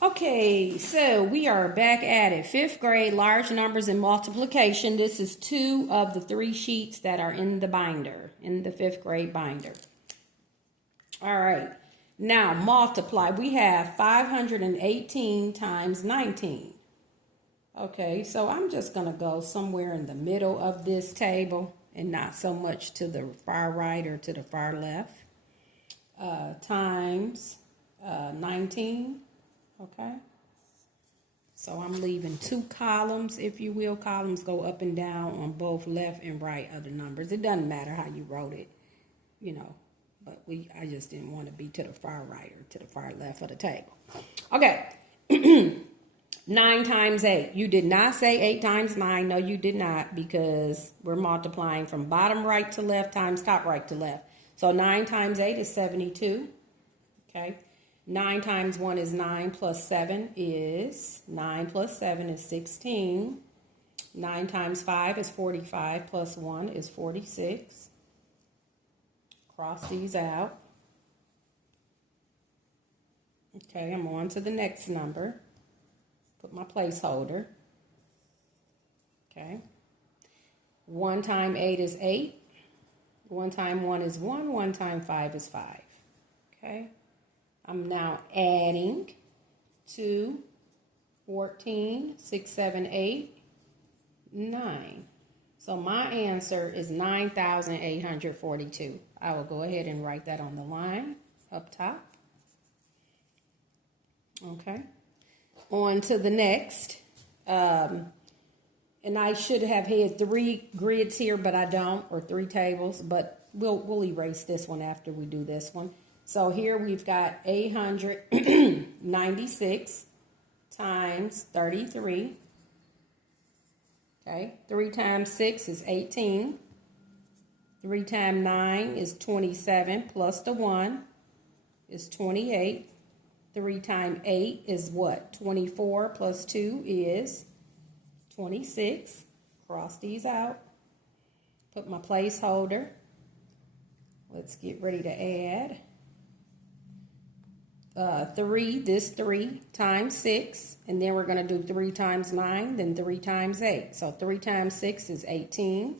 Okay, so we are back at it. Fifth grade, large numbers and multiplication. This is 2 of the 3 sheets that are in the binder, in the fifth grade binder. All right, now multiply. We have 518 times 19. Okay, so I'm just going to go somewhere in the middle of this table and not so much to the far right or to the far left. Times 19. Okay, so I'm leaving 2 columns, if you will. Columns go up and down on both left and right of the numbers. It doesn't matter how you wrote it, you know, but I just didn't want to be to the far right or to the far left of the table. Okay, 9 times 8. You did not say 8 times 9. No, you did not, because we're multiplying from bottom right to left times top right to left. So 9 times 8 is 72. Okay. 9 times 1 is 9 plus 7 is 9 plus 7 is 16. 9 times 5 is 45 plus 1 is 46. Cross these out. Okay, I'm on to the next number. Put my placeholder. Okay. 1 times 8 is 8. 1 times 1 is 1. 1 times 5 is 5. Okay. I'm now adding 2, 14, 6, 7, 8, 9. So my answer is 9,842. I will go ahead and write that on the line up top. Okay. On to the next. And I should have had 3 grids here, but I don't, or 3 tables, but we'll erase this one after we do this one. So here we've got 896 times 33. Okay, 3 times 6 is 18. 3 times 9 is 27, plus the 1 is 28. 3 times 8 is what? 24 plus 2 is 26. Cross these out. Put my placeholder. Let's get ready to add. 3 times 6, and then we're going to do 3 times 9, then 3 times 8. So 3 times 6 is 18.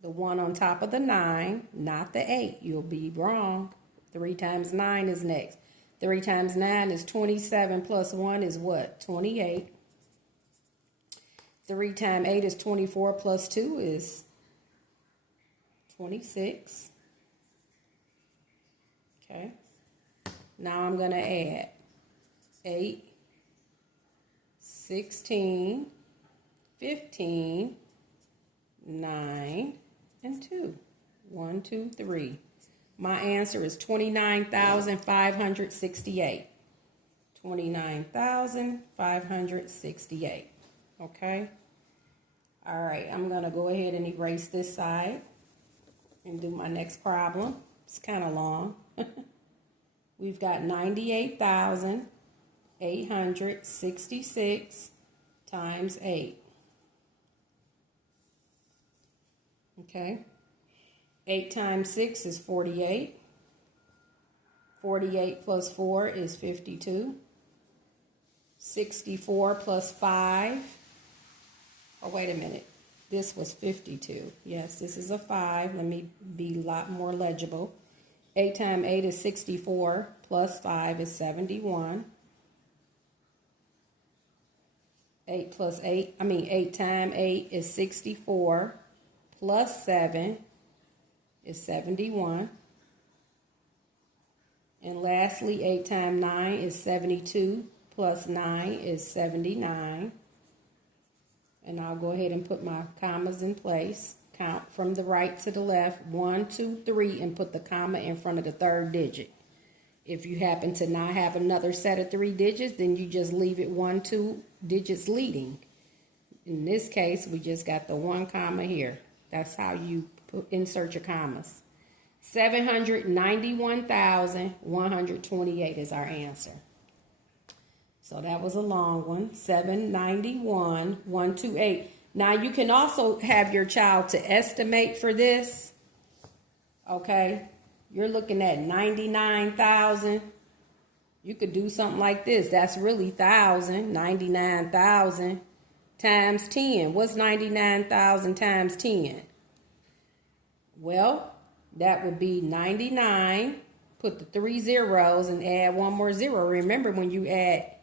The 1 on top of the 9, not the 8. You'll be wrong. 3 times 9 is next. 3 times 9 is 27 plus 1 is what? 28. 3 times 8 is 24 plus 2 is 26. Okay. Now I'm going to add 8, 16, 15, 9, and 2. 1, 2, 3. My answer is 29,568. 29,568. Okay? All right, I'm going to go ahead and erase this side and do my next problem. It's kind of long. We've got 98,866 times 8. Okay. 8 times 6 is 48. 48 plus 4 is 52. 64 plus 5. Oh, wait a minute. This was 52. Yes, this is a 5. Let me be a lot more legible. 8 times 8 is 64, plus 5 is 71. 8 times 8 is 64, plus 7 is 71. And lastly, 8 times 9 is 72, plus 9 is 79. And I'll go ahead and put my commas in place. Count from the right to the left, 1, 2, 3, and put the comma in front of the third digit. If you happen to not have another set of 3 digits, then you just leave it 1, 2 digits leading. In this case, we just got the 1 comma here. That's how you insert your commas. 791,128 is our answer. So that was a long one. 791,128. Now, you can also have your child to estimate for this, okay? You're looking at 99,000. You could do something like this. That's really 1,000, 99,000 times 10. What's 99,000 times 10? Well, that would be 99. Put the 3 zeros and add one more zero. Remember when you add,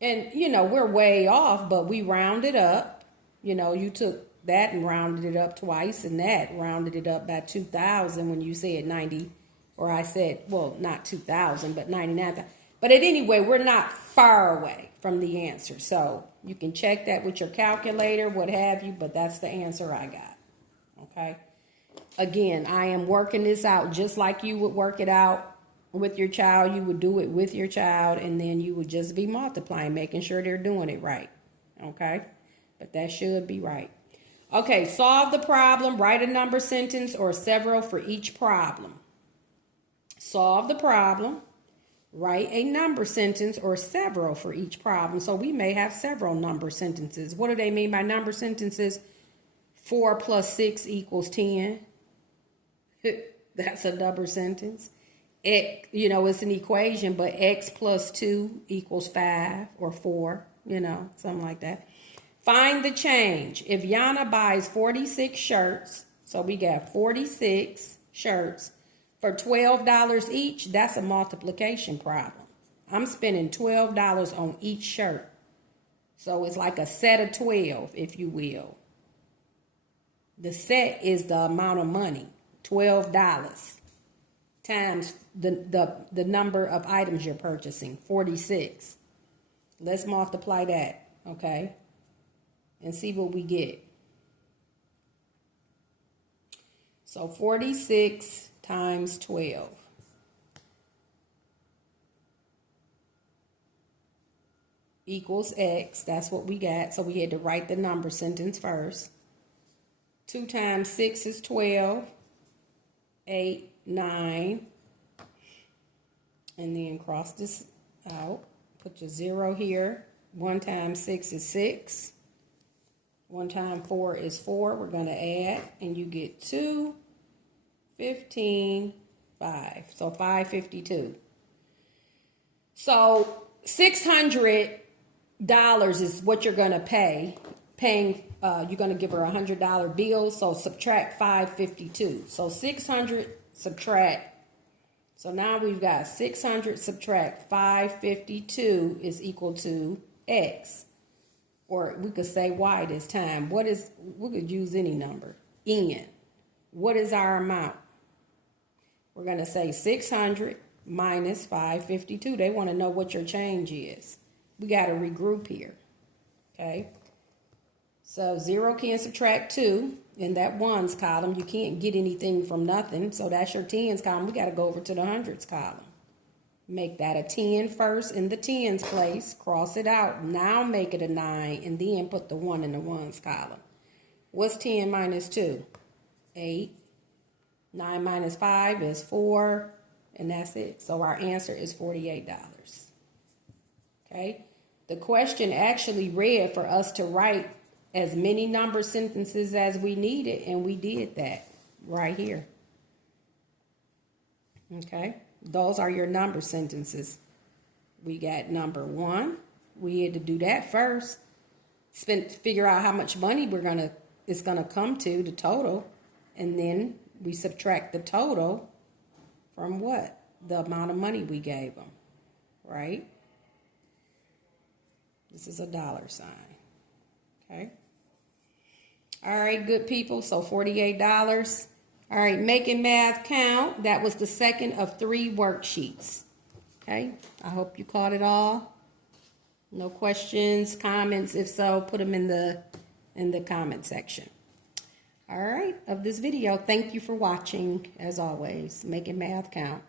and you know, we're way off, but we rounded up. You know, you took that and rounded it up twice, and that rounded it up by 2,000 when you said 90, or I said, well, not 2,000, but 99,000. But anyway, we're not far away from the answer. So you can check that with your calculator, what have you, but that's the answer I got. Okay. Again, I am working this out just like you would work it out with your child. You would do it with your child, and then you would just be multiplying, making sure they're doing it right. Okay. But that should be right. Okay, solve the problem. Write a number sentence or several for each problem. Solve the problem. Write a number sentence or several for each problem. So we may have several number sentences. What do they mean by number sentences? 4 plus 6 equals 10. That's a number sentence. X, you know, it's an equation, but x plus 2 equals 5 or 4, you know, something like that. Find the change. If Yana buys 46 shirts, so we got 46 shirts for $12 each, that's a multiplication problem. I'm spending $12 on each shirt. So it's like a set of 12, if you will. The set is the amount of money, $12, times the number of items you're purchasing, 46. Let's multiply that, okay? And see what we get. So 46 times 12. Equals X. That's what we got. So we had to write the number sentence first. 2 times 6 is 12. 8, 9. And then cross this out. Put your 0 here. 1 times 6 is 6. 1 times 4 is 4. We're going to add, and you get 2, 15, 5. So 552. So $600 is what you're going to pay. You're going to give her a $100 bill. So subtract 552. So 600 subtract. So now we've got 600 subtract 552 is equal to X. Or we could say Y this time. We could use any number. N. What is our amount? We're going to say 600 minus 552. They want to know what your change is. We got to regroup here. Okay. So 0 can subtract 2 in that ones column. You can't get anything from nothing. So that's your tens column. We got to go over to the hundreds column. Make that a 10 first in the tens place. Cross it out. Now make it a 9 and then put the 1 in the ones column. What's 10 minus 2? 8. 9 minus 5 is 4. And that's it. So our answer is $48. Okay. The question actually read for us to write as many number sentences as we needed. And we did that right here. Okay. Those are your number sentences. We got number 1. We had to do that first. Figure out how much money it's gonna come to, the total, and then we subtract the total from what? The amount of money we gave them, right? This is a dollar sign. Okay. All right, good people. So $48. All right, making math count. That was the second of 3 worksheets. Okay, I hope you caught it all. No questions, comments. If so, put them in the comment section. All right, of this video. Thank you for watching. As always, making math count.